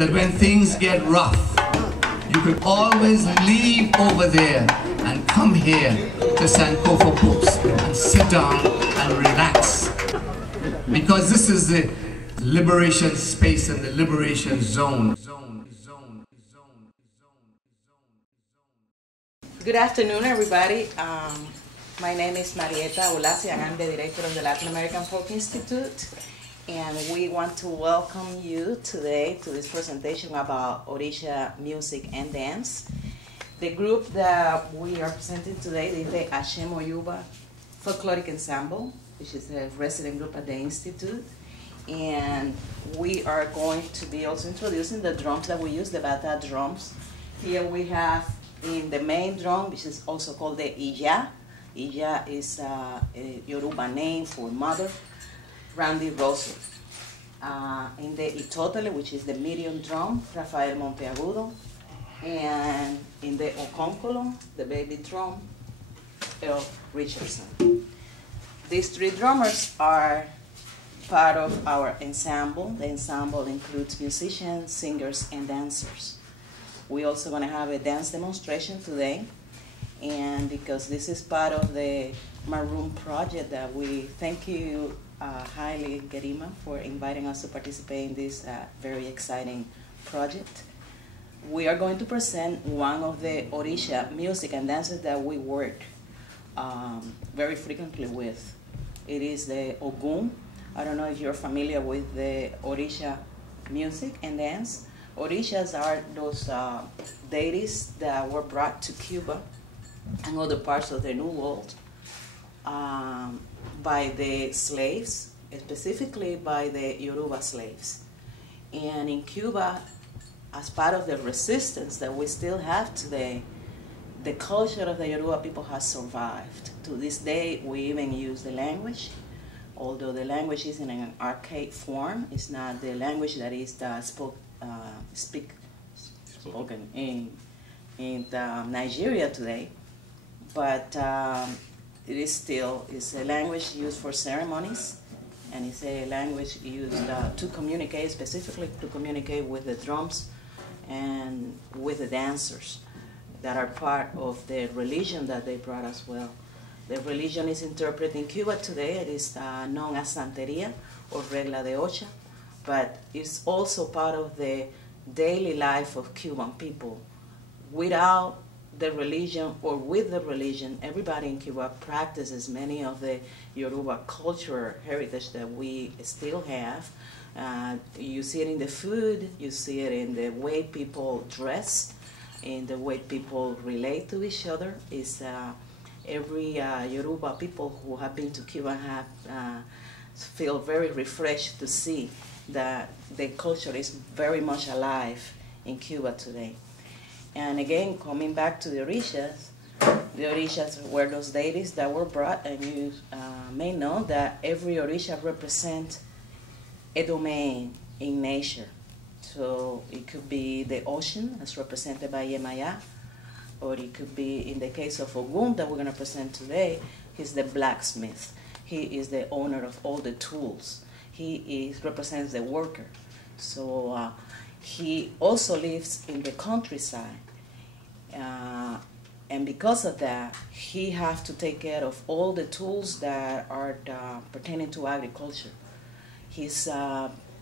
that when things get rough, you can always leave over there and come here to Sankofa Books and sit down and relax. Because this is the liberation space and the liberation zone. Good afternoon, everybody. My name is Marieta Ulasi, and I'm the director of the Latin American Folk Institute. And we want to welcome you today to this presentation about Orisha Music and Dance. The group that we are presenting today is the Hashem Oyuba Folkloric Ensemble, which is a resident group at the Institute. And we are going to be also introducing the drums that we use, the bata drums. Here we have in the main drum, which is also called the Iya. Iya is a Yoruba name for mother, Randy Rosso. In the Itotele, which is the medium drum, Rafael Monteagudo. And in the Okonkolo, the baby drum, Earl Richardson. These three drummers are part of our ensemble. The ensemble includes musicians, singers, and dancers. We're also going to have a dance demonstration today. And because this is part of the Maroon project that we thank you highly, Gerima, for inviting us to participate in this very exciting project. We are going to present one of the Orisha music and dances that we work very frequently with. It is the Ogun. I don't know if you're familiar with the Orisha music and dance. Orishas are those deities that were brought to Cuba and other parts of the New World by the slaves, specifically by the Yoruba slaves. And in Cuba, as part of the resistance that we still have today, the culture of the Yoruba people has survived. To this day, we even use the language, although the language is in an archaic form. It's not the language that is spoken in Nigeria today, but it is still a language used for ceremonies, and it's a language used to communicate, specifically to communicate with the drums and with the dancers that are part of the religion that they brought as well. The religion is interpreted in Cuba today. It is known as Santeria or Regla de Ocha, but it's also part of the daily life of Cuban people. Without the religion or with the religion, everybody in Cuba practices many of the Yoruba culture heritage that we still have. You see it in the food, you see it in the way people dress, in the way people relate to each other. Is every Yoruba people who have been to Cuba have feel very refreshed to see that the culture is very much alive in Cuba today. And again, coming back to the Orishas were those deities that were brought, and you may know that every Orisha represents a domain in nature. So it could be the ocean, as represented by Yemaya, or it could be, in the case of Ogun that we're going to present today, he's the blacksmith. He is the owner of all the tools. He represents the worker. So he also lives in the countryside. And because of that, he has to take care of all the tools that are pertaining to agriculture. He's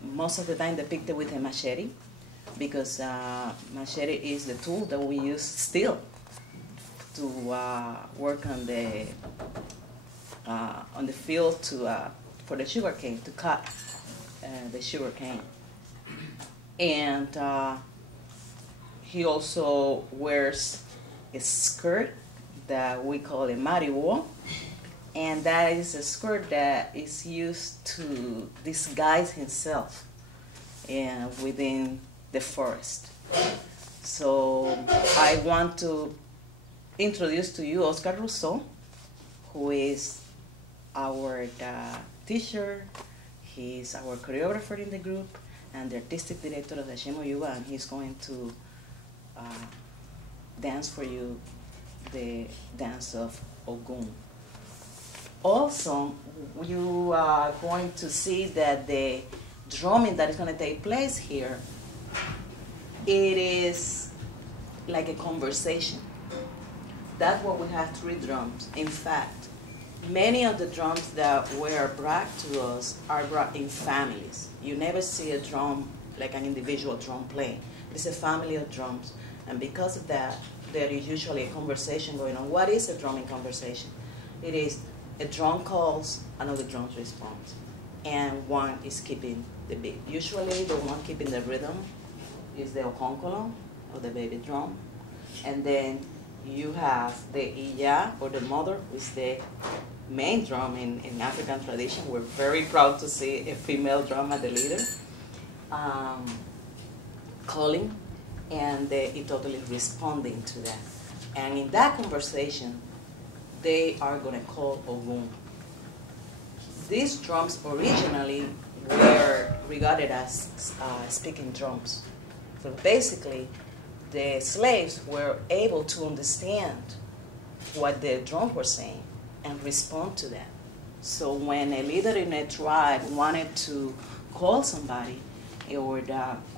most of the time depicted with a machete, because machete is the tool that we use still to work on the field for the sugar cane, to cut the sugar cane. And he also wears a skirt that we call a mariwo, and that is a skirt that is used to disguise himself within the forest. So I want to introduce to you Oscar Rousseau, who is our teacher. He's our choreographer in the group and the artistic director of the Hashem Oyuba, and he's going to dance for you the dance of Ogun. Also, you are going to see that the drumming that is going to take place here it is like a conversation. That's why we have three drums. In fact, many of the drums that were brought to us are brought in families. You never see a drum like an individual drum playing. It's a family of drums. And because of that, there is usually a conversation going on. What is a drumming conversation? It is a drum calls, another drum responds. And one is keeping the beat. Usually the one keeping the rhythm is the okonkolo, or the baby drum. And then you have the iya, or the mother, which is the main drum in African tradition. We're very proud to see a female drum as the leader, calling, and it totally responding to that. And in that conversation, they are going to call Ogun. These drums originally were regarded as speaking drums. So basically, the slaves were able to understand what the drums were saying and respond to that. So when a leader in a tribe wanted to call somebody or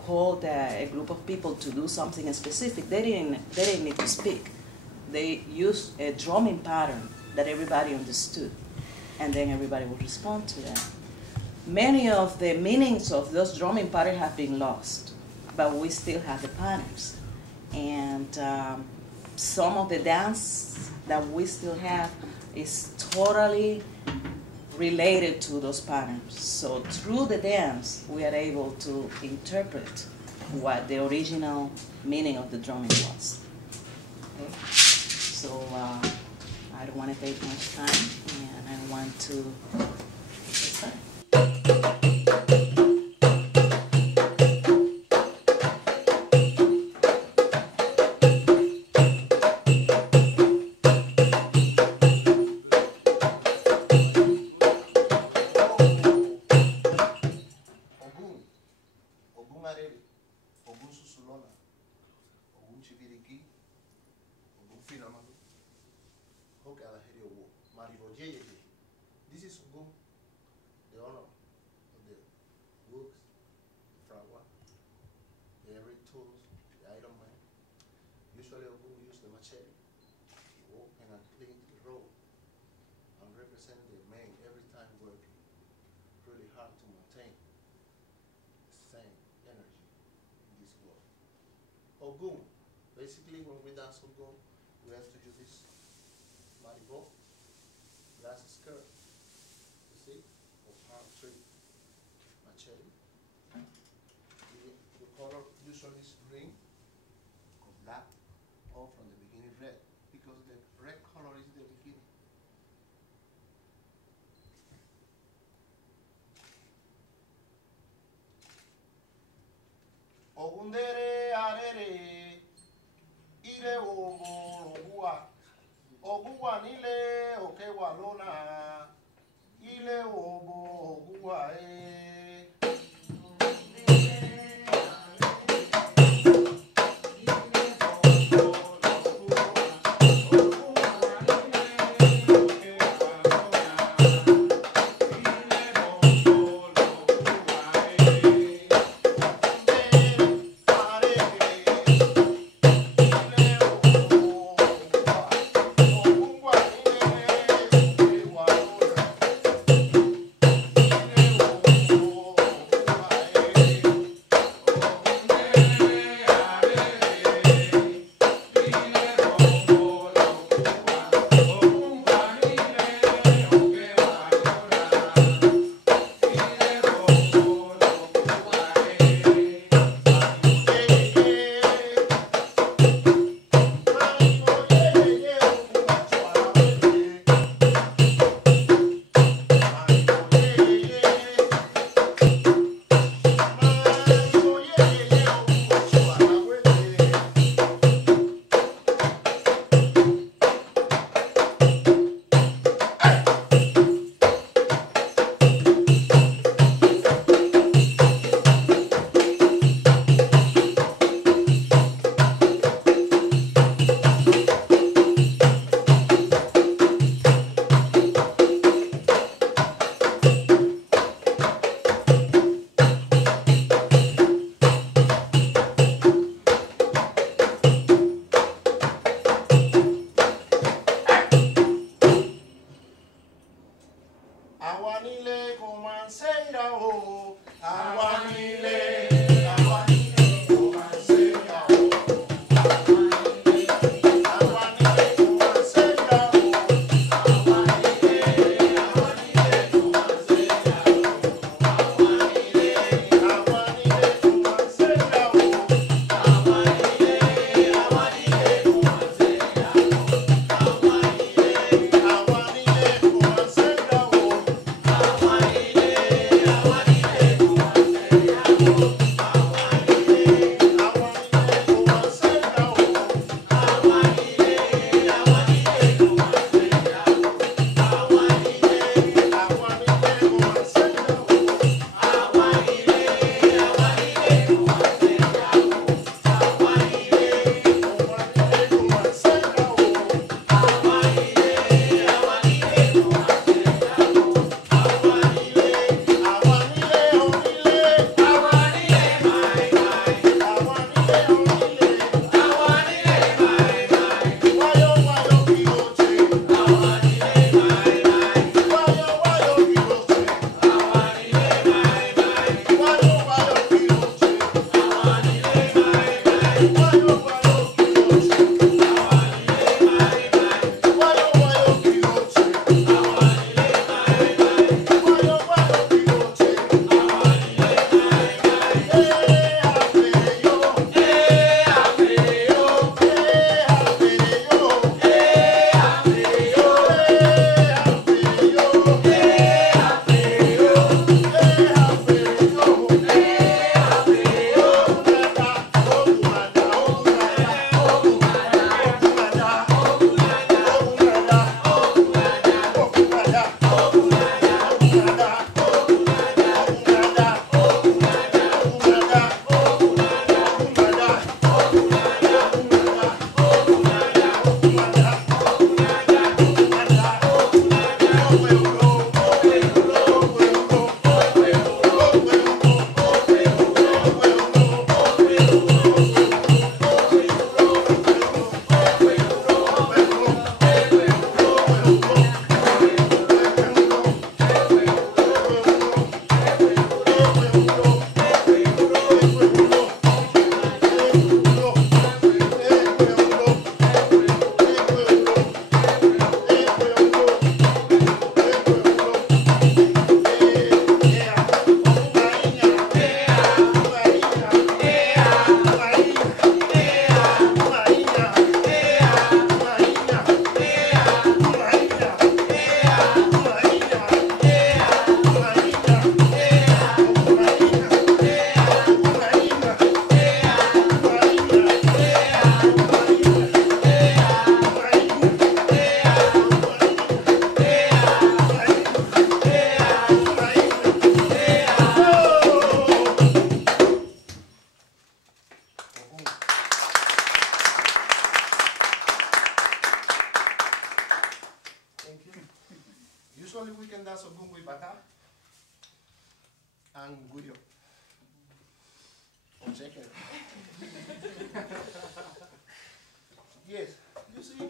call a group of people to do something specific, they didn't need to speak. They used a drumming pattern that everybody understood, and then everybody would respond to that. Many of the meanings of those drumming patterns have been lost, but we still have the patterns. And some of the dance that we still have is totally related to those patterns. So through the dance, we are able to interpret what the original meaning of the drumming was. Okay? So I don't want to take much time, and I want to start. This is Ogun, the honor of the books, the flower, the every tools, the iron man. Usually Ogun use the machete. He walk in a clean road and represent the man every time working. Really hard to maintain the same energy in this world. Ogun, basically when we dance Ogun, we have to use this maribo, glass skirt, you see, or palm tree, machete. The color usually is green or black, or from the beginning red, because the red color is the beginning. Ogundere arere, ire ogo ogua. Ogua nile okewa lona, ile obo ogua Check it. Yes, you see,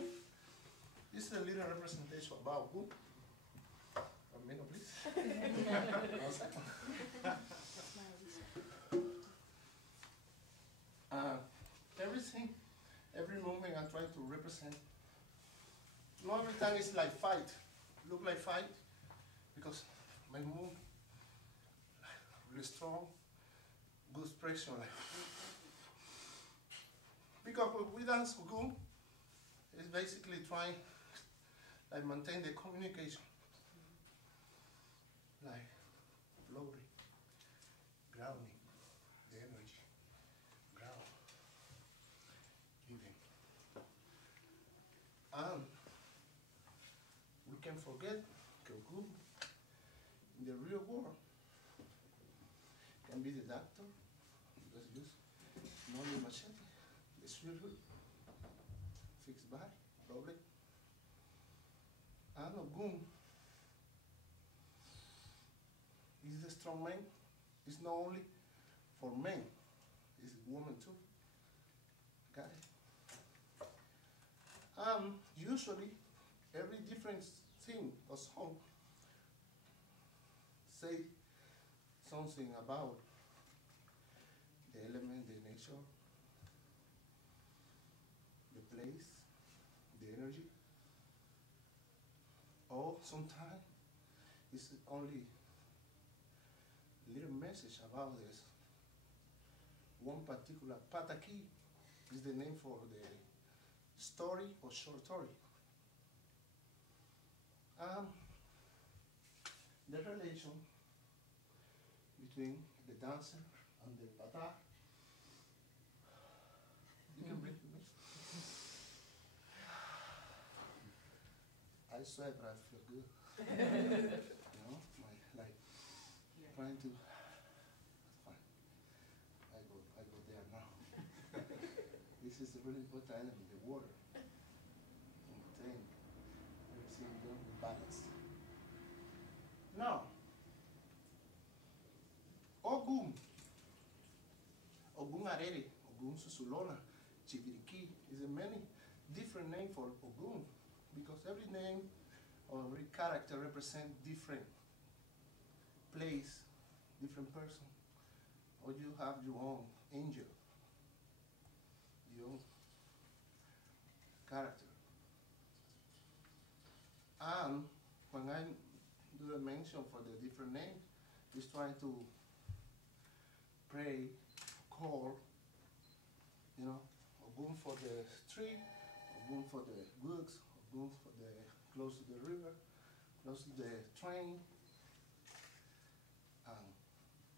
this is a little representation about wood. A minute, please. 1 second. Everything, every movement I'm trying to represent. Not every time it's like fight. Look like fight, because my move really strong, good expression. Like. Because when we dance Ogun, it's basically trying like maintain the communication. Like floating, grounding, the energy, ground, giving. And we can forget Ogun in the real world can be the doctor, because use only machete, the surgery, fixed body, problem. And Ogun is the strong man. It's not only for men, it's women too. Got it? Usually, every different thing or song say something about the element, the nature, the place, the energy. Or sometimes it's only a little message about this. One particular pataki is the name for the story or short story. The relation between the dancer and the pata. You can breathe with me. I sweat, but I feel good. You know, like trying to. That's fine. I go there now. This is a really important element, the water. Maintain everything done with balance. Now, Ogun, Ogun Arere, Ogun Susulona, Chibiriki is a many different name for Ogun, because every name or every character represents different place, different person, or you have your own angel, your own character. And when I do a mention for the different names, is trying to pray, call, you know, Ogun for the street, Ogun for the goods, Ogun for the close to the river, close to the train, and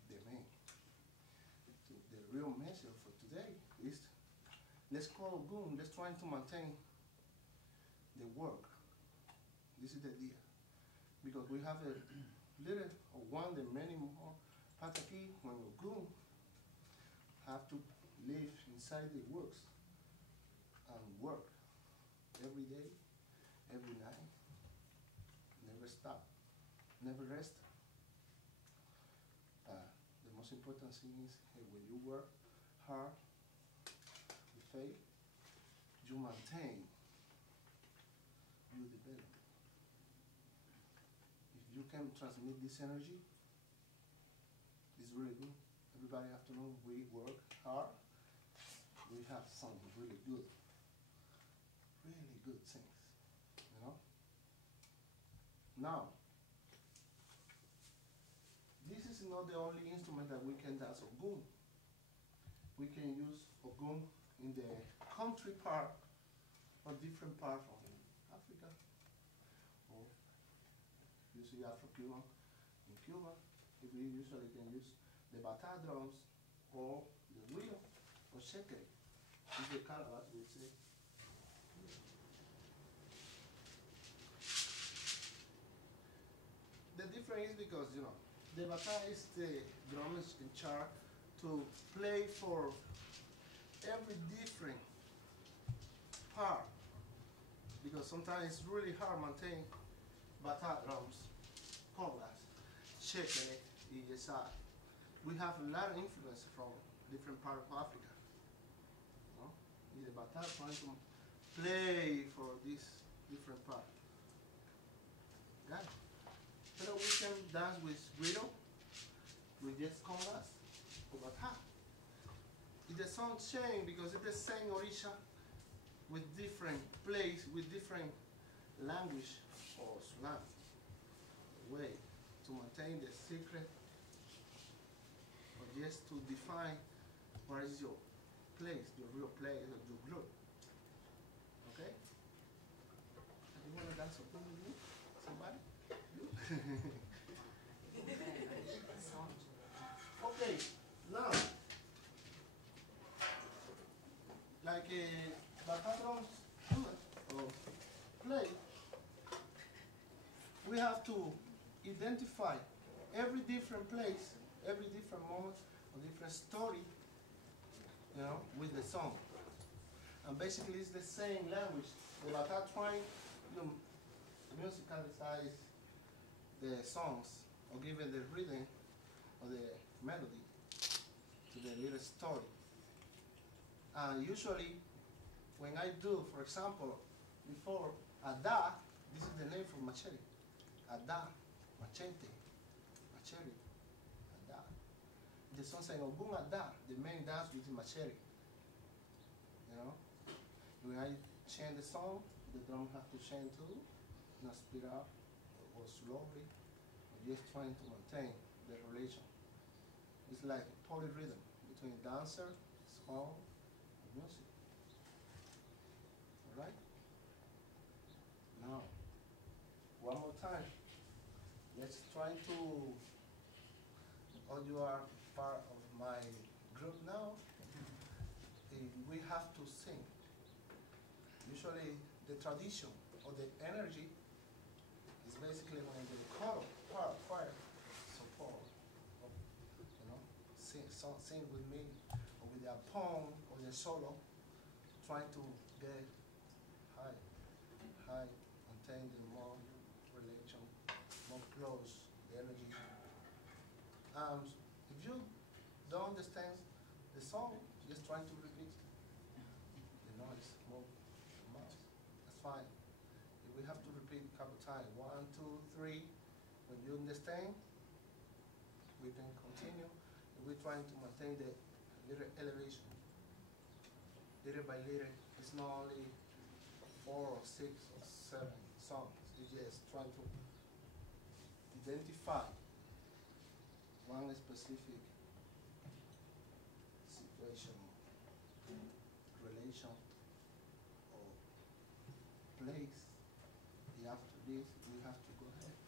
the main. The real message for today is, let's call Ogun, let's try to maintain the work. This is the idea. Because we have a little or one, the many more pataki when Ogun have to live inside the works and work every day, every night, never stop, never rest. The most important thing is when you work hard with faith, you maintain, you develop. If you can transmit this energy, it's really good. Everybody have to know we work hard, we have something really good things, you know? Now, this is not the only instrument that we can dance Ogun. We can use Ogun in the country part or different part of Africa. Or you see Afro-Cuban in Cuba. We usually can use the bata drums or the wheel or shake. This is the calabash we say. The difference is because, you know, the bata is the drum is in charge to play for every different part. Because sometimes it's really hard to maintain bata drums, congas, shaking it, ESI. We have a lot of influence from different part of Africa. No? Is the bata trying to play for this different part. Got it? So we can dance with griot, with just congas, or bata. It does not change because it's the same Orisha with different place, with different language or slang way to maintain the secret or just to define what is your place, your real place, or your group. Okay? You want to dance something with me? Somebody? You? Okay, now, like a Bacatron or play, we have to identify every different place, every different moment, or different story, you know, with the song. And basically it's the same language. The Bata trying to musicalize the songs or give it the rhythm or the melody to the little story. And usually when I do, for example, before Ada, this is the name for machete. Ada, machete, machete, Ada. The song saying Ogun Ada, the main dance with the machete. You know? When I chant the song, the drum have to chant too, not speed up or slowly, or just trying to maintain the relation. It's like a polyrhythm between dancer, song, and music. Alright? Now, one more time. Let's try to, you are part of my group now, we have to sing. Usually the tradition or the energy is basically when the choral part, choir support, you know, sing with me, or with their poem or their solo, trying to get high, maintain the more relation, more close, the energy. If you don't understand the song, just trying to repeat the noise, more mouse. That's fine. If we have to repeat a couple times, 1, 2, 3, when you understand, we can continue. If we're trying to maintain the little elevation, little by little, it's not only 4 or 6 or 7 songs. It's just trying to identify one specific situation, relation, or place. After this, we have to go ahead.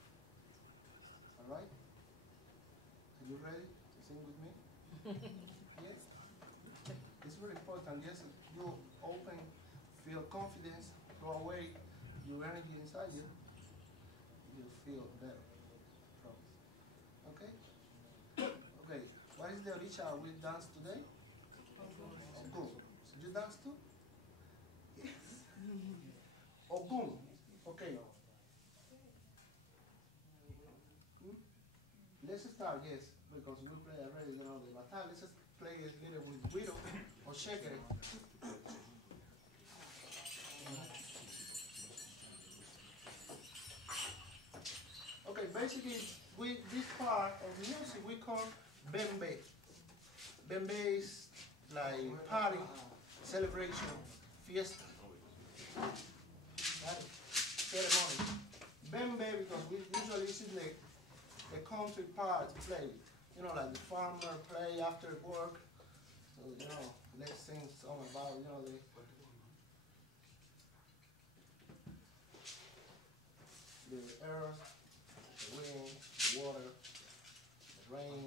All right? Are you ready to sing with me? Yes? It's very important. Yes, you open, feel confidence, throw away your energy inside you. You feel better. Okay? Okay. What is the Orisha we dance today? Ogun. Did you dance too? Yes. Ogun. Okay. Let's start, yes, because we play already, you know, the bata. Let's just play a little with widow or shake it. Okay, basically, this part of music we call bembe. Bembe is like party, celebration, fiesta. Ceremony. Bembe, because we usually see the country part play. You know, like the farmer play after work. So, you know, let's sing song about, you know, the earth, the wind, the water, the rain.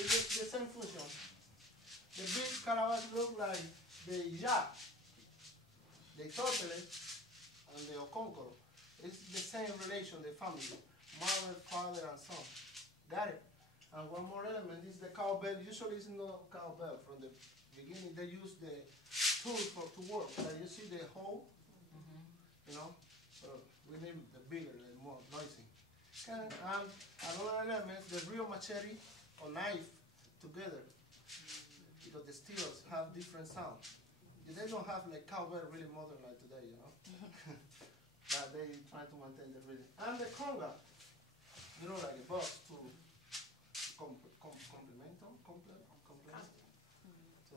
It's the same function. The big calabash look like the yak, the totele, and the okonkoro. It's the same relation, the family, mother, father, and son. Got it? And one more element is the cowbell. Usually it's not cowbell. From the beginning, they use the tool to work. Like you see the hole, you know? So we need the bigger and more noisy. And another element, the real machete or knife together. Because the steels have different sound. They don't have like cowbell really modern like today, you know? But they try to maintain the rhythm. And the conga, you know, like a box to complement to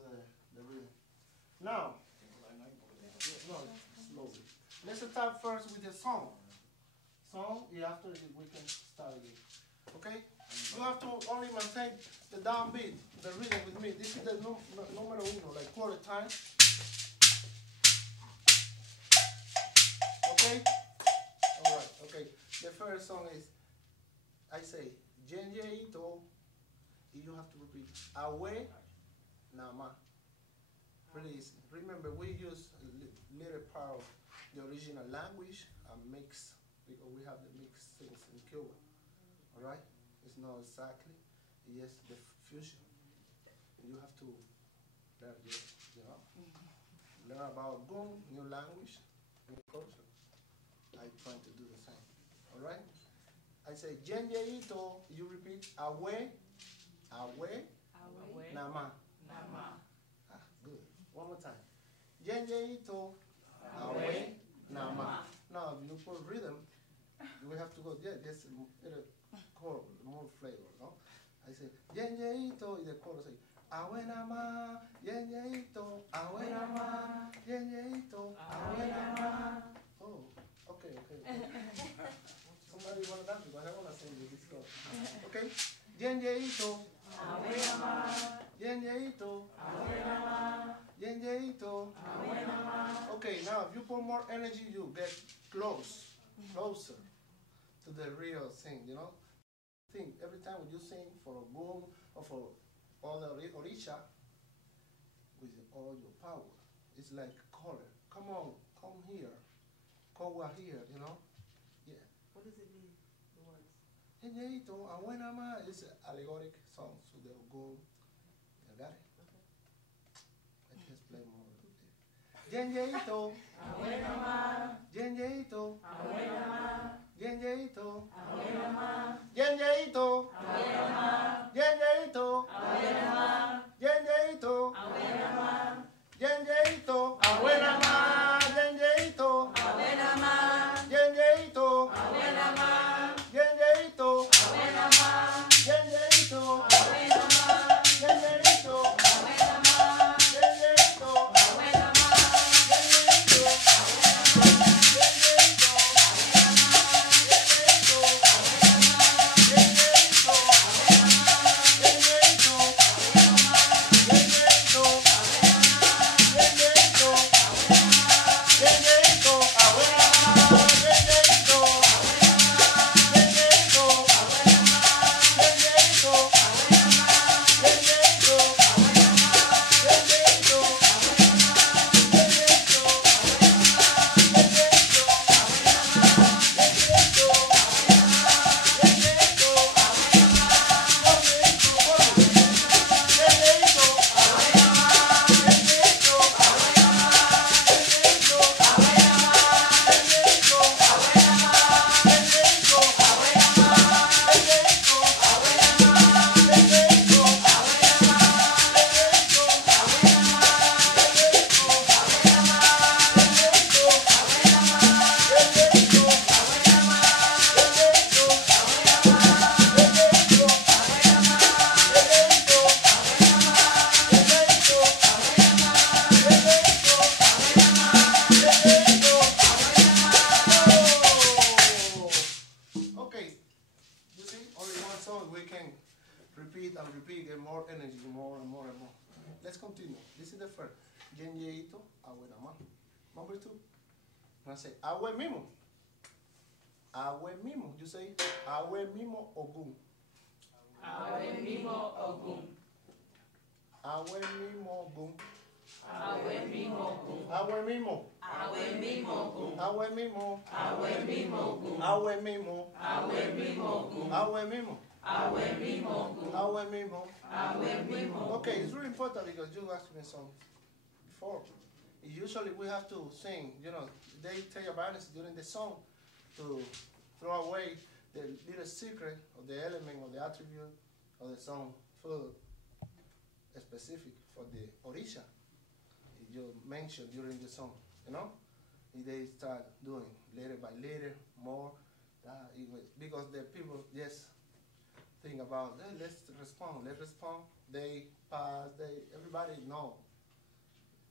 the rhythm. Now, slowly. Let's start first with the song. Song, after we can start again. Okay? You have to only maintain the downbeat, the rhythm with me. This is the numero uno, like quarter time. Okay? Alright, okay. The first song is, I say, Jenjeito, you have to repeat, Awe Nama. Really easy. Remember, we use a little part of the original language and mix, because we have the mixed things in Cuba. Alright? It's not exactly, yes, the fusion. You have to learn, you know, learn about Gung, new language, new culture. I try to do the same. Alright? I say Jenjeito, you repeat Awe, Nama. Ah, good. One more time. Jenjeito, Awe, Nama. Now, if you put rhythm, we have to go, just chord, more flavor, no? I say, Jenjeito, in the chorus, say, Awe Nama, Jenjeito, Awe Nama, Jenjeito, Awe Nama. Oh, okay. Somebody want to dance because I want to sing this song. Okay? Jenjeito, Awe Nama, Jenjeito, Awe Nama, Jenjeito, Awe Nama. Okay, now if you put more energy, you get closer to the real thing, you know? Think every time you sing for a boom or for all the Orisha with all your power. It's like color. Come on, come here. Kowa here, you know? Yeah. What does it mean, the words? Jenjeito, Awenama is an allegoric song to the Ogun. You got it? Okay. Let's just play more of it. Jenjeito, Awenama, Jenjeito, Awenama, Jenjeito, Awenama, Jenjeito, Awenama, Jenjeito, Awenama, Jenjeito, Awenama, Jenjeito, Awenama, Jenjeito, Awenama, Jenjeito, Awenama, Jenjeito, Awenama, Jenjeito, Awenama, Jenjeito, Awenama, Jenjeito, Awenama, Let's continue. This is the first. Jenjeito, Awenama. Number two. I say, Awe Mimo. Awe Mimo. You say, Awe Mimo Ogun. Awe mimo Ogun. Awe mimo Ogun. Awe mimo Ogun. Awe mimo. Awe mimo Ogun. Awe mimo. Awe mimo Ogun. Awe mimo. Awe mimo Ogun. Awe mimo. Awe mimo Ogun. Awe mimo. Awe mimo. Okay, it's really important because you asked me some before. Usually we have to sing, you know, they tell your parents during the song to throw away the little secret or the element or the attribute of the song for specific for the Orisha you mentioned during the song, you know? They start doing later by later more because the people just think about, hey, let's respond. They pass, everybody know.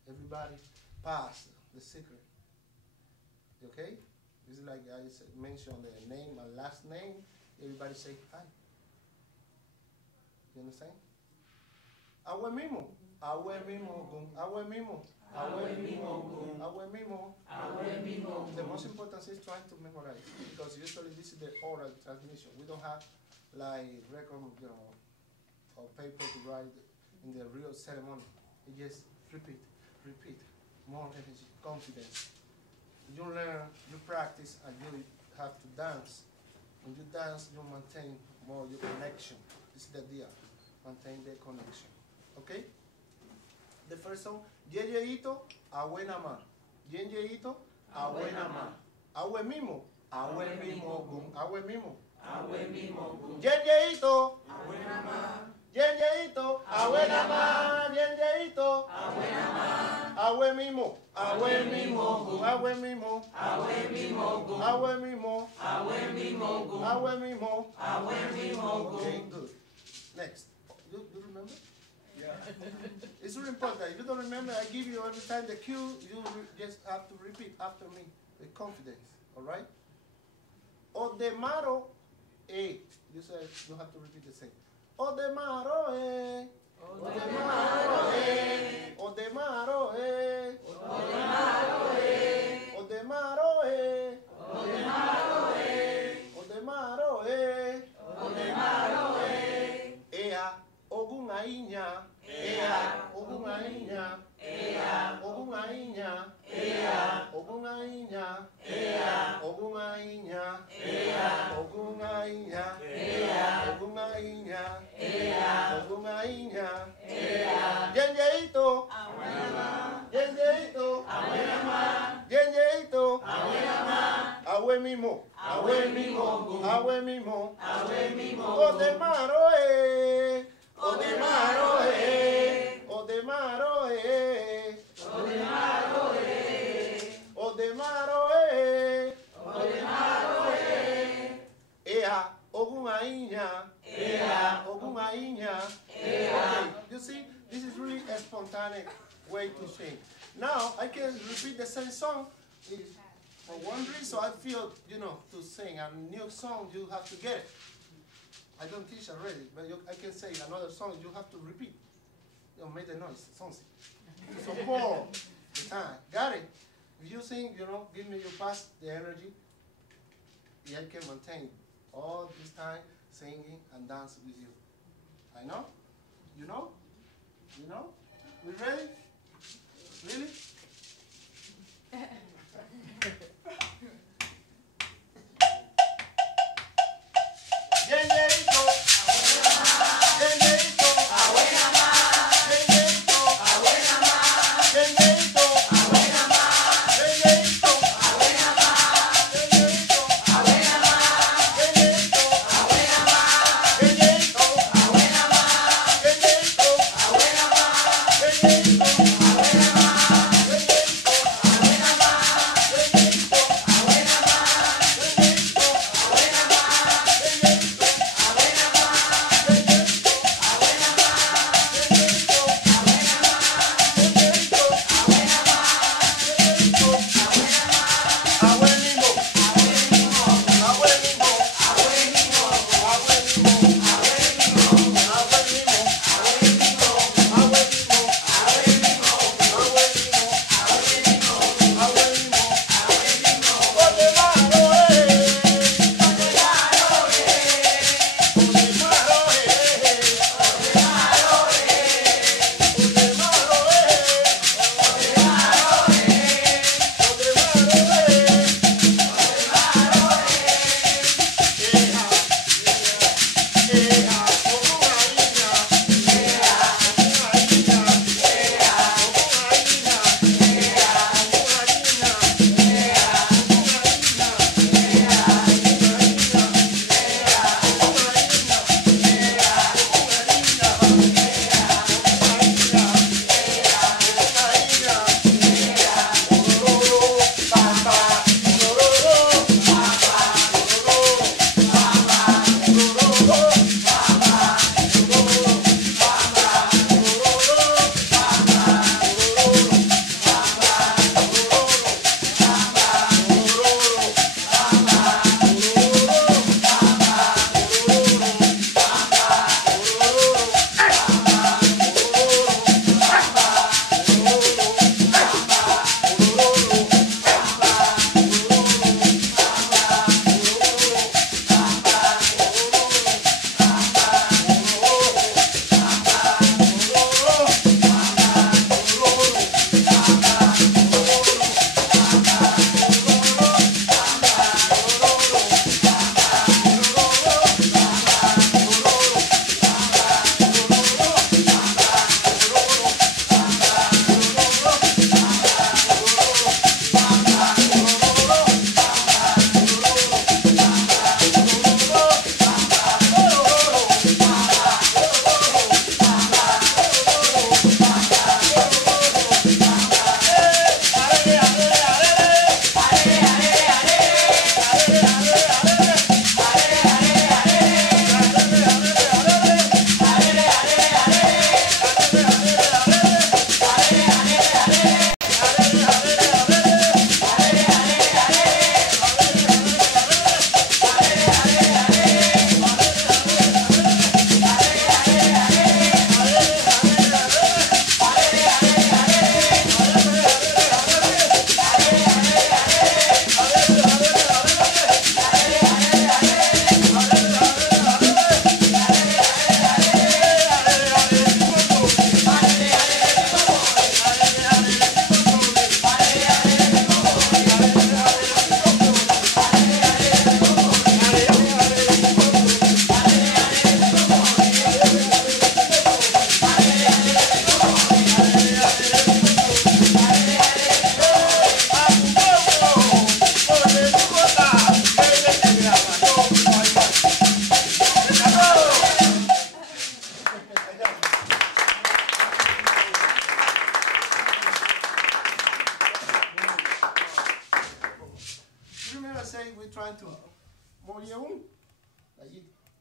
Everybody pass the secret. Okay? It's like I mentioned the name and last name. Everybody say hi. You understand? Awe mimo. Awe mimo gun. Awe mimo. Awe mimo gun. Awe mimo. Awe mimo. The most important is trying to memorize because usually this is the oral transmission. We don't have like record, you know, or paper to write in the real ceremony. You just repeat, more energy, confidence. You learn, you practice, and you have to dance. When you dance, you maintain more your connection. This is the idea, maintain the connection. Okay? The first song, Yeyeito, Awe Nama. Yeyeito, Awe Nama. Awe Mimo, Awe Mimo Gun. Awe Mimo. Awe Mimo Gun. Yeyeito, Awe Nama. Yeyeito, Awe Nama. Yeyeito, Awe Nama. Awe Mimo. Awe Mimo Gun. Awe Mimo. Awe Mimo Gun. Awe Mimo. Awe Mimo Gun. Awe Mimo. Awe Mimo Gun. Okay, good. Next. You remember? Yeah. It's really important. If you don't remember, I give you every time the cue, you just have to repeat after me with confidence. All right? Odemaro e. You say you have to repeat the same. Odemaro e. Odemaro e. Odemaro e. Odemaro e. Odemaro e. Odemaro e. Odemaro e. Odemaro e. Ea ogun ainya. Ea ogun ainya. Ea ogun ainya. Ea ogun ainya. Ea ogun ainya. Ea ogun ainya. Ea ogun ainya. Ea ogun ainya. Ea Yenyeito. Awenama. Yenyeito. Awenama. Yenyeito. Awenama. Awe mimo. Awe mimo. Awe mimo. Awe mimo. Odemaro e. Odemaro e. Odemaro e. Odemaro e. Odemaro e. Odemaro e. Ea ogun ainya. Ea ogun ainya. Ea. You see, this is really a spontaneous way to sing. Now I can repeat the same song. For one reason, so I feel, you know, to sing a new song, you have to get it. I don't teach already, but I can say another song, you have to repeat. You know, make the noise, something. So more the time. Got it? If you sing, you know, give me your pass, the energy, I can maintain all this time singing and dancing with you. I know? You know? You know? We ready? Really?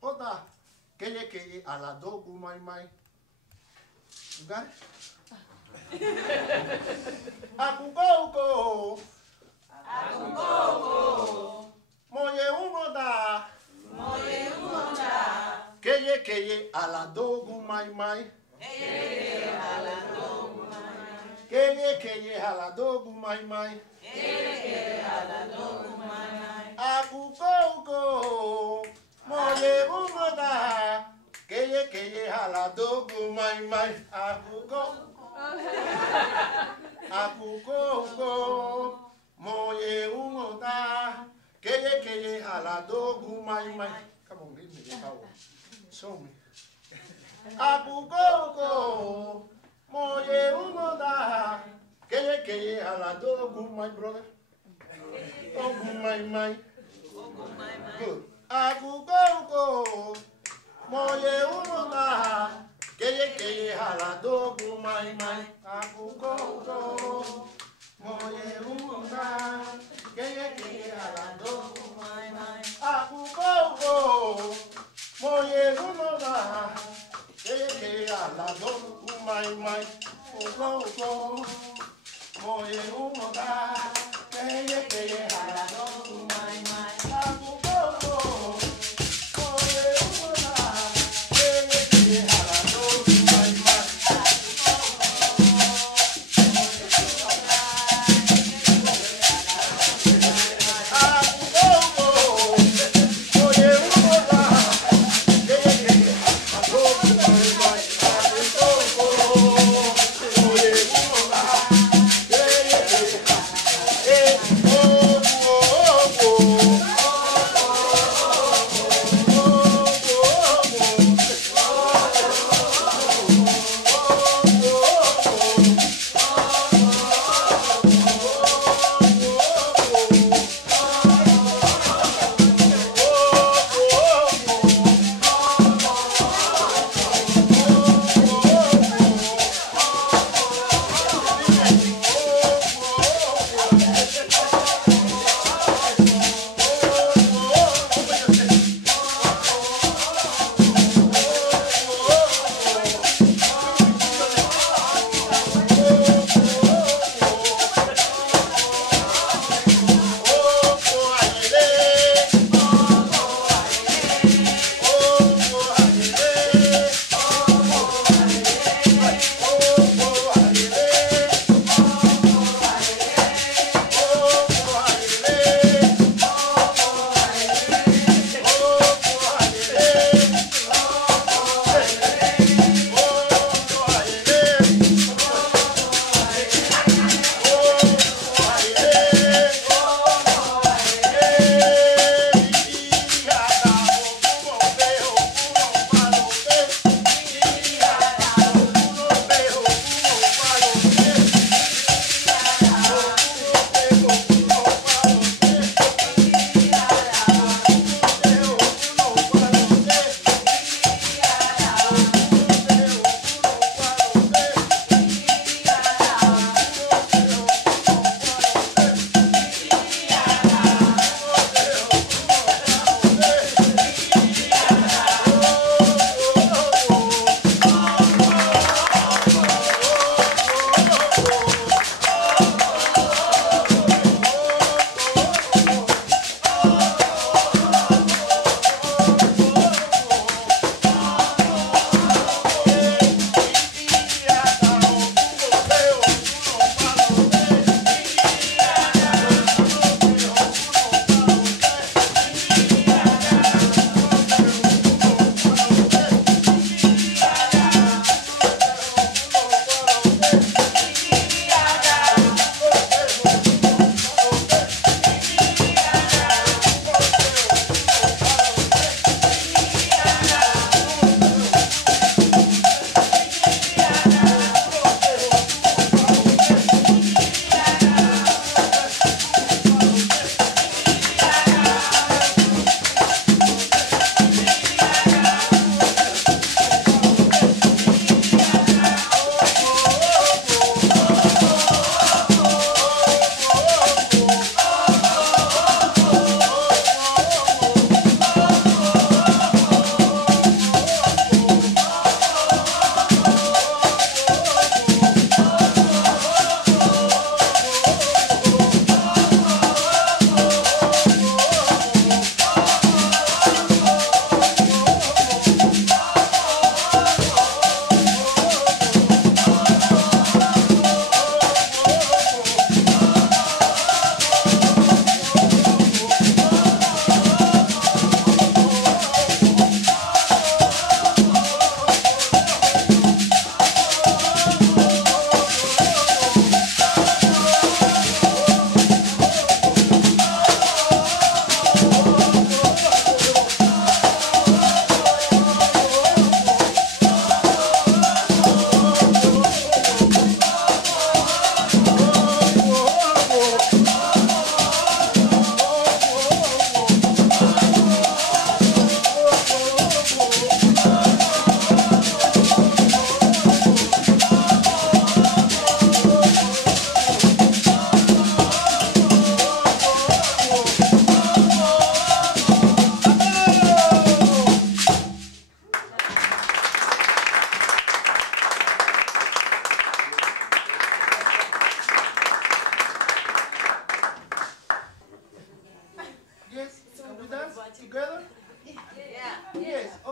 Oda, keye aladogu mai. You got it? Akukoko. Moye umoda. Keye aladogu mai. Keye aladogu mai. Akukoko. Moye umoda. Keye aladogu mai. Akukoko. Moye umoda. Keye aladogu mai. Come on, give me the power. Show me. Akukoko. Moye umoda. Keye aladogu my brother. Dogu mai. Good. Akukoko. Moye umoda. Keye aladogu mai. Akukoko. Moye umoda. Keye aladogu mai. Akukoko. Moye umoda. Keye aladogu mai. Akukoko. Moye umoda. Keye aladogu mai. Akukoko. Moye umoda. Keye aladogu mai. Oh,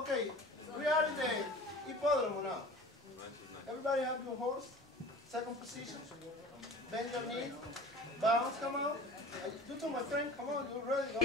Okay, we are in the hippodrome now. Everybody have your horse, second position. Bend your knee, bounce, come on. You too, my friend, come on, you're ready.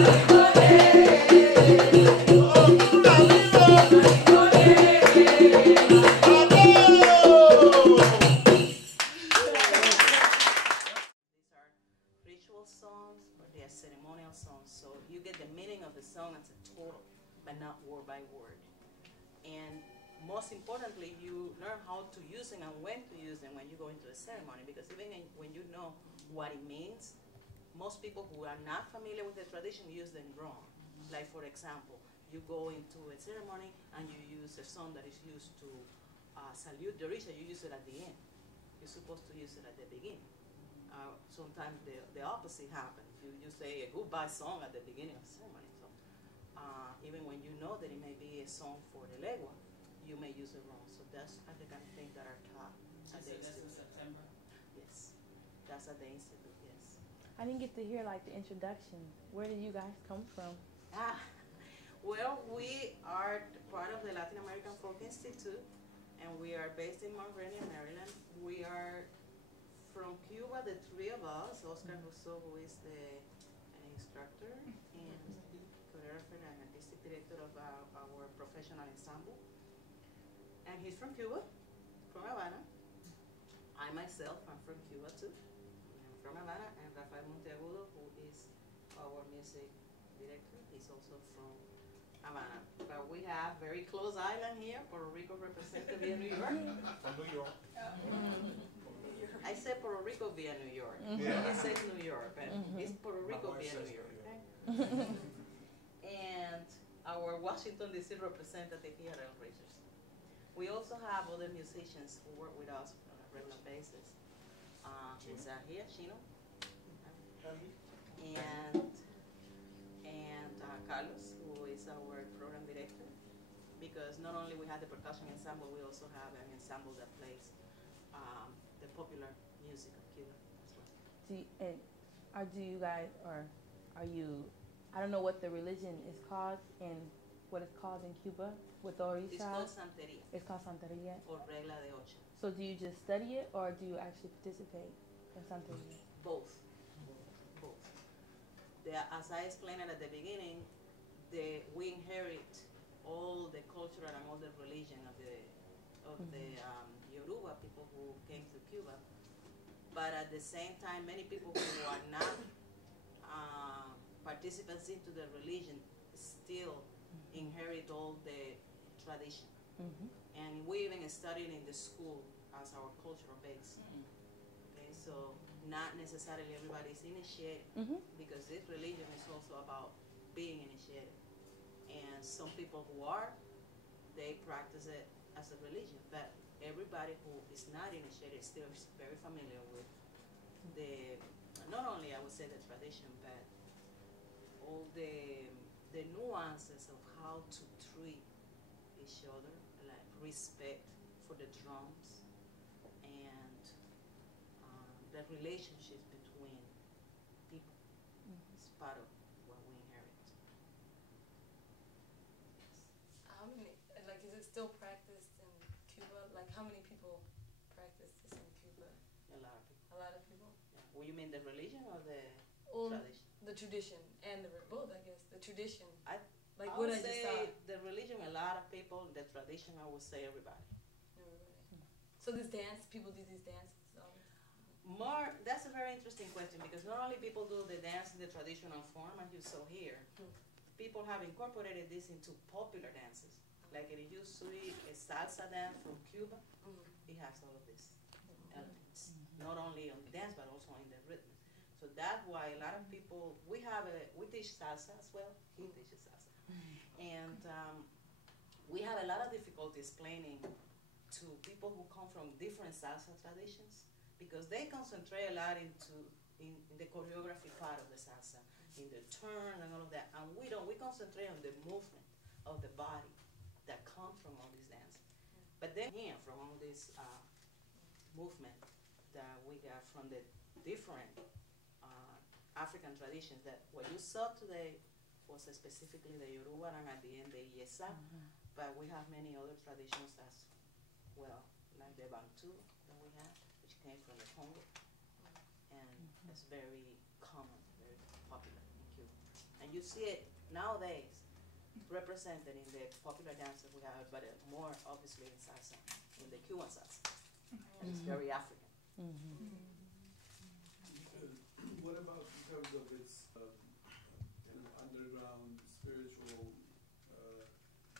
Ritual songs or they are ceremonial songs, so you get the meaning of the song as a total, but not word by word. And most importantly, you learn how to use them and when to use them when you go into a ceremony, because when you know what it means, most people who are not familiar with the tradition use them wrong. Like for example, you go into a ceremony and you use a song that is used to salute the Orisha, you use it at the end. You're supposed to use it at the beginning. Sometimes the opposite happens. You say a goodbye song at the beginning of the ceremony. So even when you know that it may be a song for the legua, you may use it wrong. So that's the kind of things that are taught at the institute. That's in September? Yes. That's at the institute, yes. I didn't get to hear like the introduction. Where did you guys come from? Well, we are part of the Latin American Folk Institute, and we are based in Montgomery, Maryland. We are from Cuba, the three of us, Oscar Rousseau, who is an instructor and choreographer and artistic director of our professional ensemble. And he's from Cuba, from Havana. I myself am from Cuba too. I'm from Havana, and Rafael Monteagudo, who is our music director, he's also from Havana. But we have very close island here, Puerto Rico represented via New York. From New York. I said Puerto Rico via New York. Yeah. He says New York, but it's Puerto Rico via New York. Okay? And our Washington DC representative here at Richards. We also have other musicians who work with us on a regular basis. Who's here, Chino, and Carlos, who is our program director. Because not only we have the percussion ensemble, we also have an ensemble that plays the popular music of Cuba as well. Do you guys, or are you, I don't know what the religion is called and what it's called in Cuba with the Orisha? It's called Santeria. It's called Santeria? Or Regla de Ocho. So do you just study it or do you actually participate in Santeria? Both. Both. As I explained at the beginning, we inherit all the cultural and all the religion of the Yoruba people who came to Cuba. But at the same time, many people who are not participants into the religion still inherit all the tradition. And we even studied in the school as our cultural base. Okay, so not necessarily everybody is initiated, because this religion is also about being initiated. And some people who are, they practice it as a religion, but everybody who is not initiated still is very familiar with not only I would say the tradition, but all the nuances of how to treat each other, like respect for the drums, and the relationships between people. It's part of what we inherit. How many, like, is it still practiced in Cuba? Like, how many people practice this in Cuba? A lot of people. A lot of people? Yeah. Well, you mean the religion or the tradition? The tradition and both, I guess. The tradition. I would just say say the religion, a lot of people. The tradition, I would say everybody. So this dance, people do these dances? More, that's a very interesting question, because not only people do the dance in the traditional form, as you saw here, people have incorporated this into popular dances. Like it used to be a salsa dance from Cuba, it has all of this elements. Not only on the dance, but also in the rhythm. So that's why a lot of people, we teach salsa as well, he teaches salsa. And we have a lot of difficulty explaining to people who come from different salsa traditions, because they concentrate a lot in the choreography part of the salsa, in the turn and all of that, and we don't. We concentrate on the movement of the body that comes from all these dances. But then here, from all this movement that we got from the different African traditions, that what you saw today was specifically the Yoruba and at the end the Yesa, but we have many other traditions as well, like the Bantu that we have, which came from the Congo, and it's very common, very popular in Cuba. And and you see it nowadays represented in the popular dances we have, but more obviously in salsa, in the Cuban salsa. And it's very African. What about in terms of its kind of underground spiritual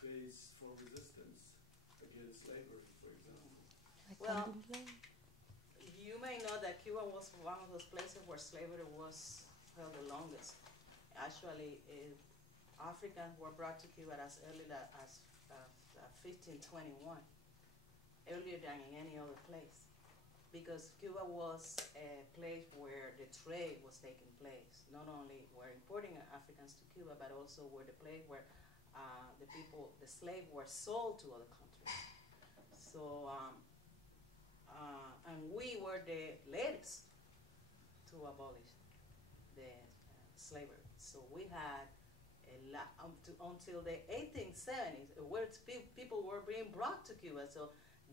base for resistance against slavery, for example? Well, you may know that Cuba was one of those places where slavery was held the longest. Actually, Africans were brought to Cuba as early as 1521, earlier than in any other place, because Cuba was a place where the trade was taking place. Not only were importing Africans to Cuba, but also were the place where the slaves were sold to other countries. So, and we were the latest to abolish the slavery. So we had a lot until the 1870s, where people were being brought to Cuba. So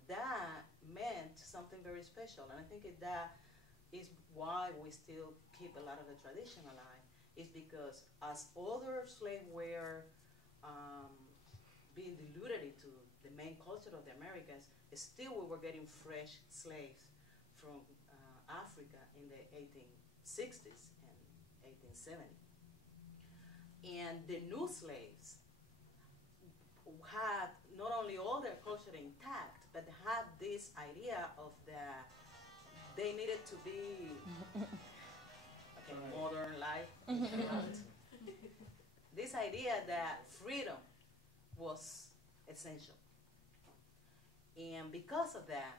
that meant something very special, and I think that is why we still keep a lot of the tradition alive. Is because as other slaves were being diluted into the main culture of the Americans, still we were getting fresh slaves from Africa in the 1860s and 1870s. And the new slaves had not only all their culture intact, but had this idea of that they needed to be modern life. This idea that freedom was essential. And because of that,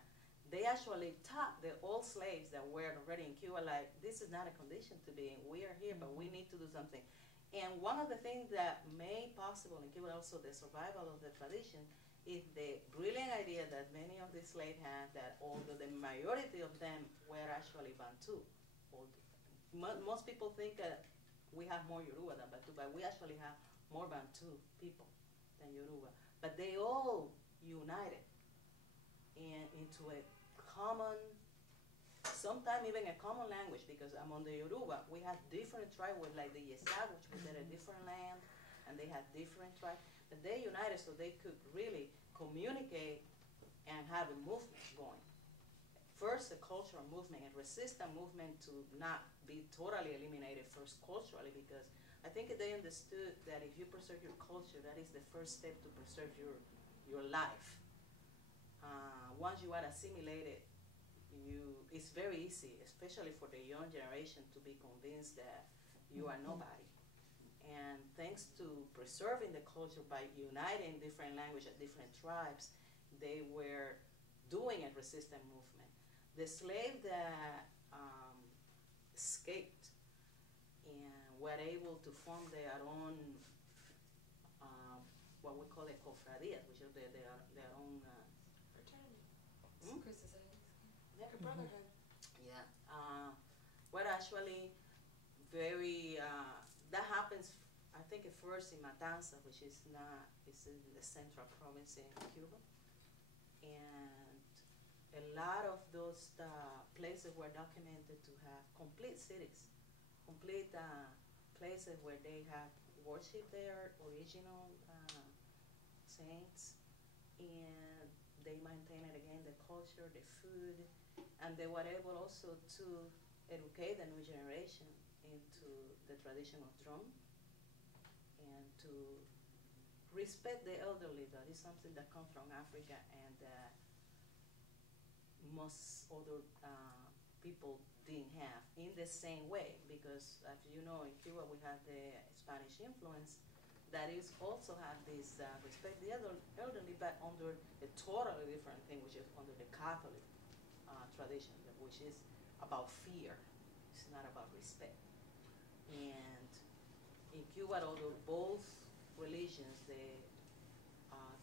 they actually taught the old slaves that were already in Cuba, like, this is not a condition to be in. We are here, but we need to do something. And one of the things that made possible in Cuba also the survival of the tradition is the brilliant idea that many of the slaves had, that although the majority of them were actually Bantu. Most people think that we have more Yoruba than Bantu, but we actually have more Bantu people than Yoruba. But they all united into a common, sometimes even a common language, because among the Yoruba, we have different tribes, like the Yesa, which was in a different land, and they had different tribes. But they united so they could really communicate and have a movement going. First, a cultural movement, a resistance movement to not be totally eliminated first culturally, because I think they understood that if you preserve your culture, that is the first step to preserve your life. Once you are assimilated, it's very easy, especially for the young generation, to be convinced that you are nobody. And thanks to preserving the culture by uniting different languages, different tribes, they were doing a resistance movement. The slaves that escaped and were able to form their own, what we call a cofradia, which is their own fraternity. Like a brotherhood. Yeah. Were actually very, that happens, I think at first in Matanzas, which is it's in the central province in Cuba. And a lot of those places were documented to have complete cities, complete places where they have worshipped their original saints, and they maintained again the culture, the food, and they were able also to educate the new generation into the tradition of drum and to respect the elderly. That is something that comes from Africa and that most other people didn't have in the same way, because as you know, in Cuba we have the Spanish influence that is also have this respect the elderly, but under a totally different thing, which is under the Catholic tradition, which is about fear. It's not about respect. And in Cuba, although both religions, the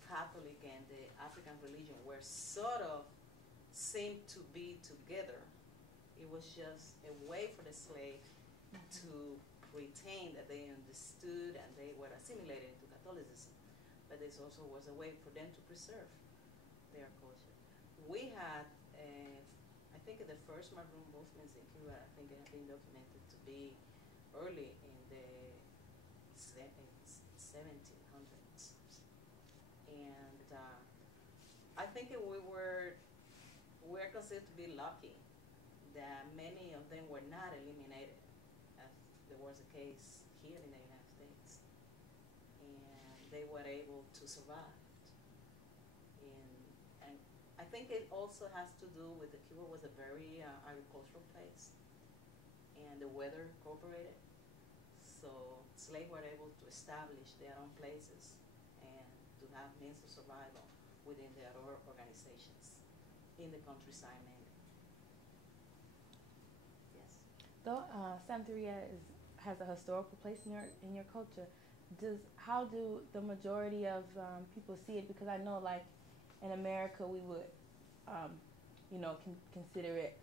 Catholic and the African religion, were sort of seemed to be together, it was just a way for the slave to retain that they understood and they were assimilated into Catholicism. But this also was a way for them to preserve their culture. We had, I think the first maroon movements in Cuba, I think have been documented to be early in the 1700s. And I think we're considered to be lucky that many of them were not eliminated, as there was a case here in the United States, and they were able to survive. And I think it also has to do with that Cuba was a very agricultural place, and the weather cooperated. So slaves were able to establish their own places and to have means of survival within their organizations in the countryside mainly. Yes. Though Santeria has a historical place in your culture, how do the majority of people see it? Because I know, like in America, we would, consider it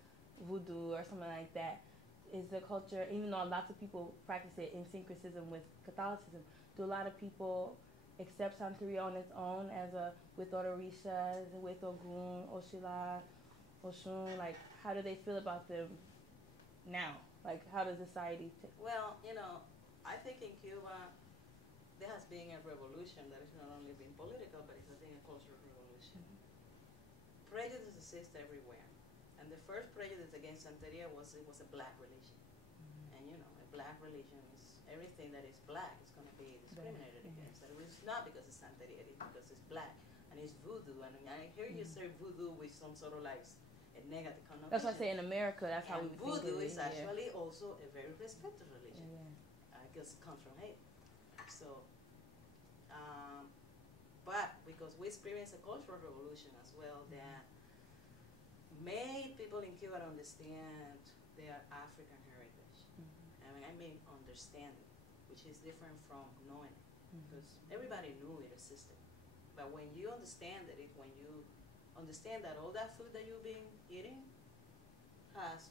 voodoo or something like that. Is the culture, even though lots of people practice it in syncretism with Catholicism, do a lot of people accept Santeria on its own with Orishas, with Ogun, Oshila, Oshun? Like, how do they feel about them now? Like, how does society Well, I think in Cuba there has been a revolution that has not only been political, but it has been a cultural revolution. Mm-hmm. Prejudice exists everywhere. And the first prejudice against Santeria was it was a black religion. Mm-hmm. And a black religion is everything that is black is going to be discriminated against. And it's not because it's Santeria, it's because it's black. And it's voodoo. And I hear you say voodoo with some sort of like a negative connotation. That's what I say in America, that's how we think of it. Voodoo is actually also a very respected religion. Because it comes from hate. So, but because we experienced a cultural revolution as well that made people in Cuba understand their African heritage. Mm-hmm. I mean understanding, which is different from knowing it. Because everybody knew it existed. But when you understand it, when you understand that all that food that you've been eating has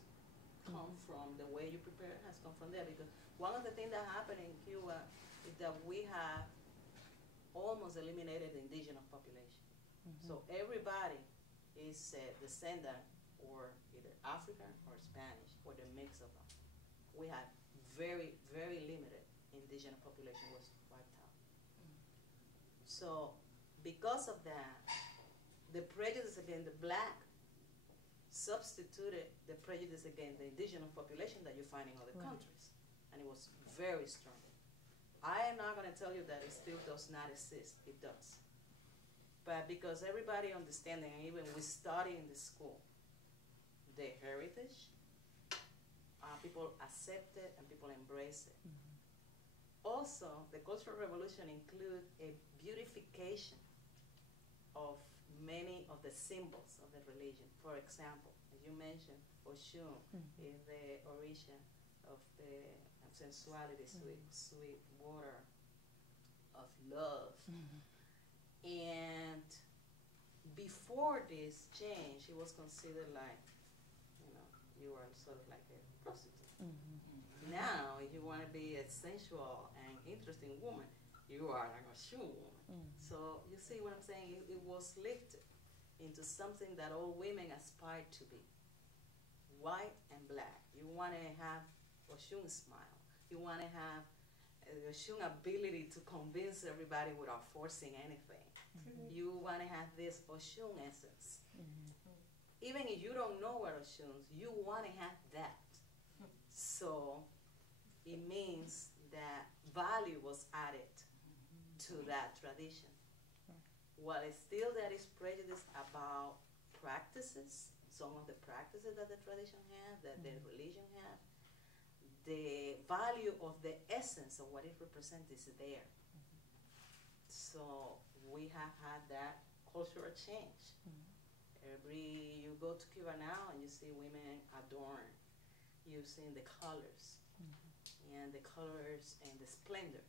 come from the way you prepare it, has come from there. Because one of the things that happened in Cuba is that we have almost eliminated the indigenous population. Mm-hmm. So everybody is a descendant or either African or Spanish or the mix of them. We have very, very limited indigenous population was wiped out. So because of that, the prejudice against the black substituted the prejudice against the indigenous population that you find in other countries. And it was very strong. I am not going to tell you that it still does not exist. It does. But because everybody understanding, and even we study in the school, the heritage, people accept it and people embrace it. Mm-hmm. Also, the Cultural Revolution includes a beautification of many of the symbols of the religion. For example, as you mentioned, Oshun is the Orisha of the sensuality, sweet water, of love. And before this change, it was considered like, you are sort of like a prostitute. Now, if you want to be a sensual and interesting woman, you are like a shoe woman. So you see what I'm saying? It was lifted into something that all women aspire to be. White and black. You want to have Oshun smile. You want to have Oshun ability to convince everybody without forcing anything. You want to have this Oshun essence. Even if you don't know what Oshun is, you want to have that. So it means that value was added to that tradition. While it's still there is prejudice about practices, some of the practices that the tradition has, that the religion has, the value of the essence of what it represents is there. So we have had that cultural change. You go to Cuba now and you see women adorned using the colors and the colors and the splendor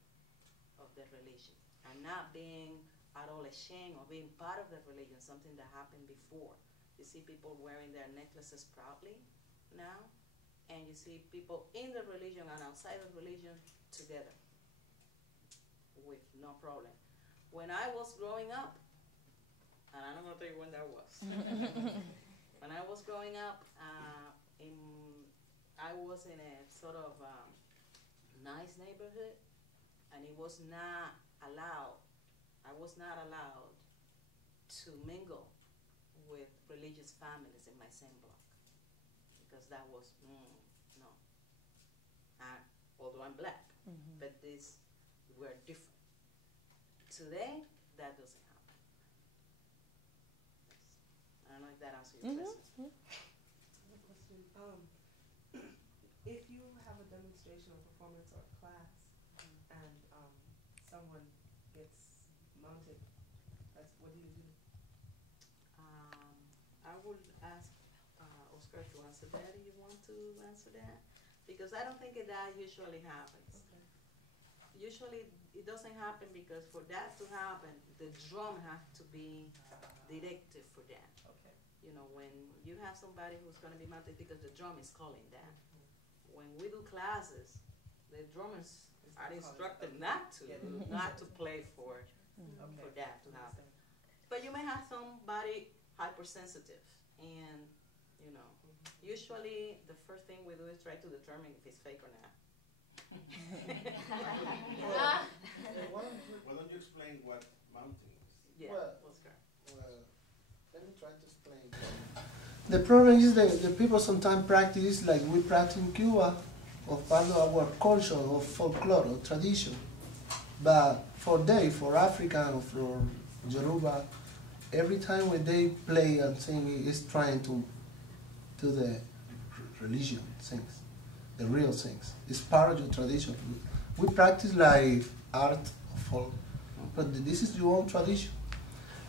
of the religion, and not being at all ashamed of being part of the religion, something that happened before. You see people wearing their necklaces proudly now, and you see people in the religion and outside of religion together with no problem. When I was growing up, and I'm not going to tell you when that was. When I was growing up, I was in a sort of nice neighborhood, and it was not allowed, I was not allowed to mingle with religious families in my same block, because that was, no. Although I'm black, but these were different. Today, that doesn't happen. I don't know if that answers your question. If you have a demonstration or performance or class, and someone gets mounted, what do you do? I would ask Oscar to answer that. Do you want to answer that? Because I don't think that usually happens. Okay. Usually it doesn't happen because for that to happen, the drum has to be directed for that. Okay. You know, when you have somebody who's going to be mounted, because the drum is calling that. When we do classes, the drummers are instructed not to play for that to happen. But you may have somebody hypersensitive, and you know, usually the first thing we do is try to determine if it's fake or not. Why don't you explain what mounting is? Yeah, Well, Oscar. Let me try to explain. The problem is that the people sometimes practice like we practice in Cuba, or part of our culture or folklore or tradition. But for African or for Yoruba, every time when they play and sing, it's trying to do the religion things, the real things. It's part of your tradition. We practice like art or folk, but this is your own tradition.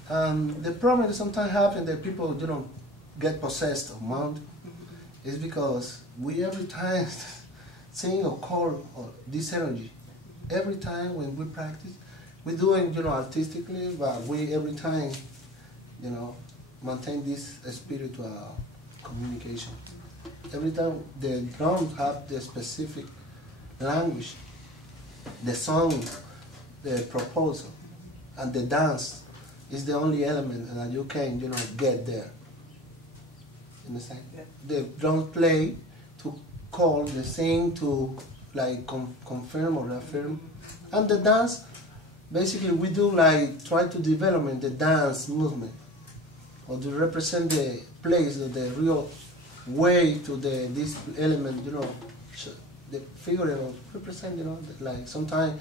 The problem that sometimes happens that people, you know, get possessed or mount is because we every time sing or call or this energy. Every time when we practice, we do it, you know, artistically, but we every time, you know, maintain this spiritual communication. Every time the drums have the specific language, the song, the proposal, and the dance is the only element that you can, you know, get there. You understand? Yeah. The drums play to call, the sing to like confirm or affirm, and the dance. Basically, we do like try to develop the dance movement, or to represent the place, the real way to this element. You know, the figure of represent. You know, like sometimes,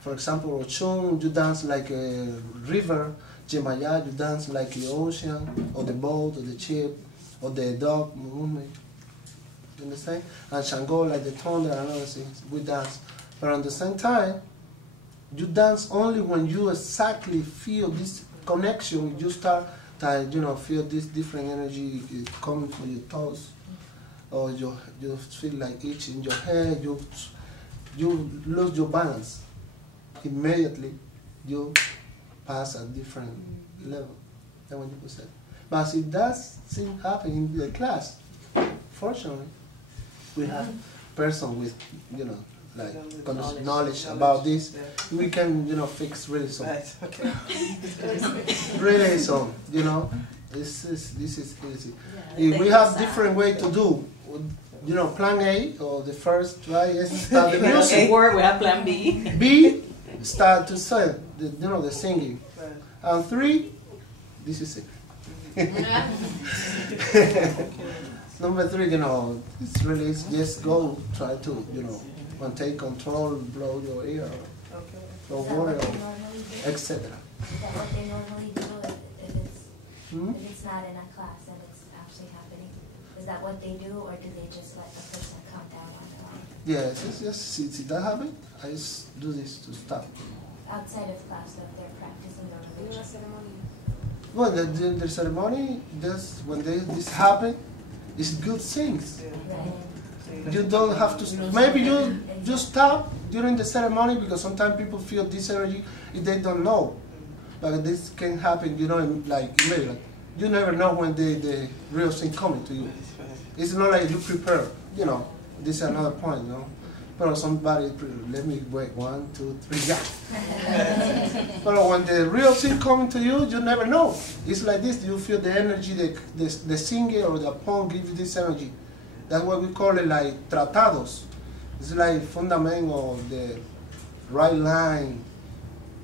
for example, Ochun, you dance like a river. Jemaya, you dance like the ocean, or the boat, or the ship, or the dog movement. You understand? And Shango, like the thunder and other things, we dance. But at the same time, you dance only when you exactly feel this connection. You start to, you know, feel this different energy coming from your toes, or you feel like itch in your head. You lose your balance. Immediately, you pass a different level than when you possess. But it does seem happen in the class. Fortunately, we have person with, you know, like knowledge about this. Yeah. We can, you know, fix really some. Right. Okay. Really some, you know. This is easy. Yeah, we have different way to do. You know, plan A or the first try is start the music. Or we have plan B. B, start to sing, you know, the singing. Right. And 3, this is it. Number 3, you know, it's really just go try to, you know, maintain control, blow your ear, blow water, etc. Is that what they normally do if it's not in a class and it's actually happening? Is that what they do, or do they just let the person count down on their own? Yes, see that happen? I just do this to stop. Outside of class, though, they're practicing their religion. Well, the ceremony, just when this happen, it's good things. Right. You don't have to, maybe you stop during the ceremony because sometimes people feel this energy if they don't know. But this can happen, you know, like immediately. You never know when the real thing coming to you. It's not like you prepare, you know. This is another point, you know. But somebody, let me wait, 1, 2, 3, yeah. But when the real thing coming to you, you never know. It's like this, you feel the energy, the singer or the poem give you this energy. That's what we call it like tratados. It's like fundament of the right line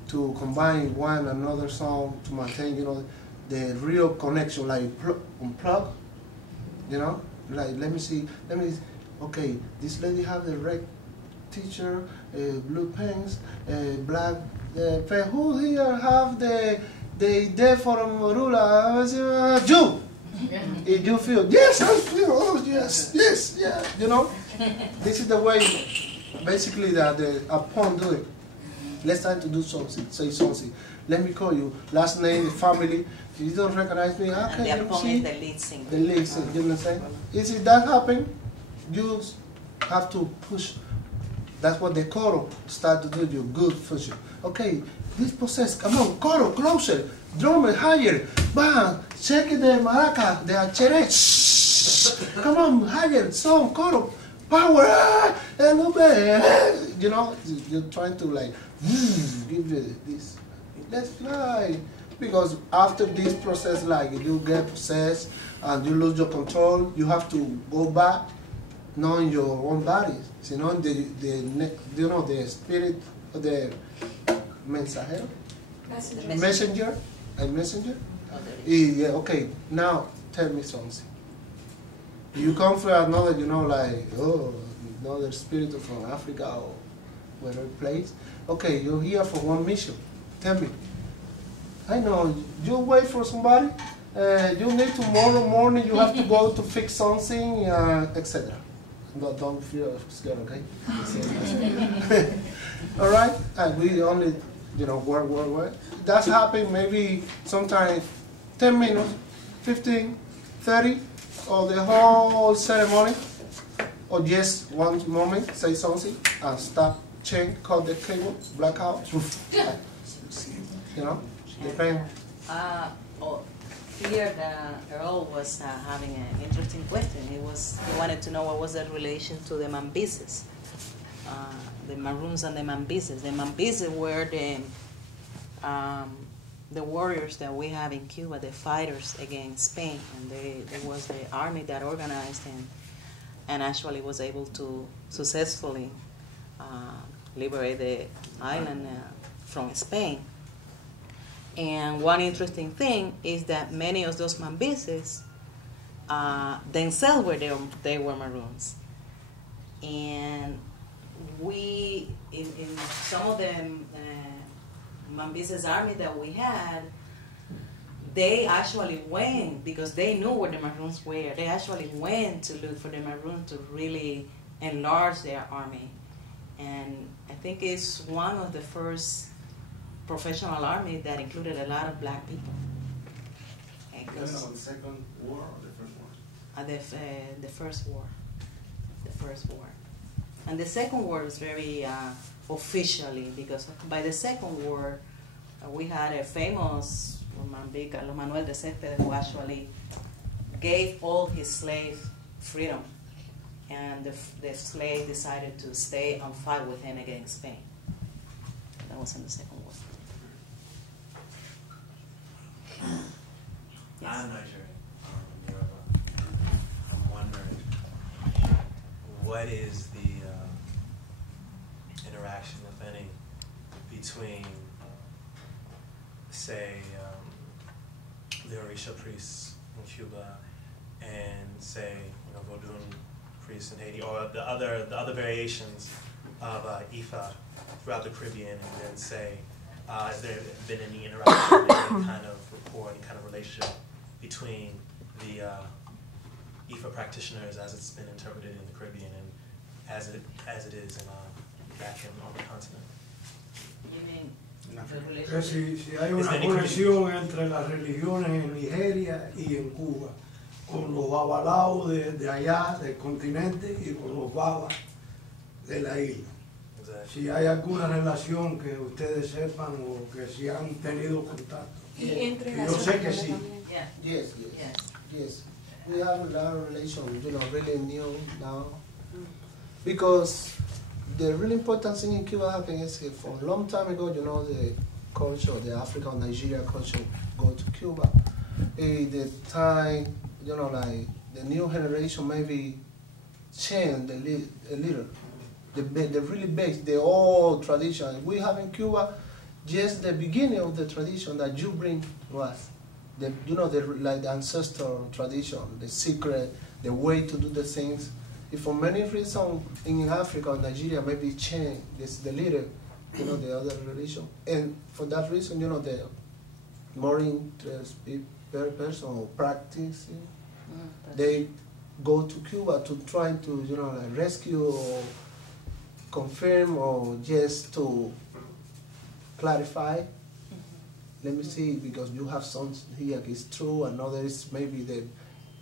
to combine one another song to maintain, the real connection, like unplug, like let me, okay, this lady have the red t-shirt, blue pants, black pen. Who here have the idea for Morula? You! If you feel, yes, I feel, oh, yes, yeah, this is the way, basically, that upon doing. Let's try to do something, say something. Let me call you, last name, family. If you don't recognize me, how can you see? The lead singer. The lead singer, you know what I'm saying? Is it that happen? You have to push. That's what the chorus start to do, your good function. Okay, this process, come on, chorus, closer, drummer, higher, bang, shake the maraca, the achere, come on, higher, song, chorus, power, you're trying to like, give it this, let's fly. Because after this process, like you get possessed and you lose your control, you have to go back knowing your own body. The spirit of the mensajero, messenger, a messenger. Yeah, okay, now tell me something. You come from another, another spirit from Africa or whatever place. Okay, you're here for one mission. Tell me. I know, you wait for somebody, you need tomorrow morning, you have to go to fix something, etc. Don't feel scared, okay? All right? And we only, work. That's happened maybe sometimes 10 minutes, 15, 30, or the whole ceremony, or just one moment, say something, and stop, change, cut the cable, blackout, depend. Here the Earl was having an interesting question. He wanted to know what was the relation to the Mambises, the Maroons and the Mambises. The Mambises were the warriors that we have in Cuba, the fighters against Spain, and there was the army that organized and actually was able to successfully liberate the island from Spain. And one interesting thing is that many of those Mambises themselves they were Maroons. And we, in some of the Mambises army that we had, they actually went, because they knew where the Maroons were, they actually went to look for the Maroons to really enlarge their army. And I think it's one of the first professional army that included a lot of black people. The second war or the first war? The first war. The first war. And the second war was very officially, because by the second war, we had a famous Carlos Manuel de Céspedes, who actually gave all his slaves freedom. And the slave decided to stay and fight with him against Spain. That was in the second war. Yes. I'm Nigerian. I'm wondering, what is the interaction, if any, between, say, the Orisha priests in Cuba and, say, Vodun priests in Haiti, or the other variations of Ifa throughout the Caribbean, and then say, has there been any interaction, any kind of rapport, any kind of relationship between the Ifa practitioners as it's been interpreted in the Caribbean and as it is back on the continent? You mean Que si hay una conexión entre las religiones en Nigeria y en Cuba, con los babalaos de allá, del continente, y con los babas de la isla. Si hay alguna relación que ustedes sepan o que si han tenido contacto. Yo sé que sí. Yes. We have a lot of relations, really new now. Because the really important thing in Cuba happened is for a long time ago, the culture, the African Nigeria culture go to Cuba. The time, like the new generation maybe change a little. The really base, the old tradition we have in Cuba just the beginning of the tradition that you bring to us. The, you know, like the ancestral tradition, the secret, the way to do the things. If for many reasons in Africa or Nigeria maybe change this the little, you know, the other religion, and for that reason, you know, the more interested person or practicing, they go to Cuba to try to, you know, like rescue or confirm or just to clarify. Let me see, because you have some here is true, and others maybe the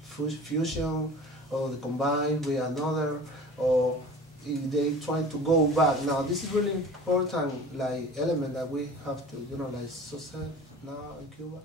fusion or the combine with another, or if they try to go back. Now this is really important, like element that we have to, you know, like society now in Cuba.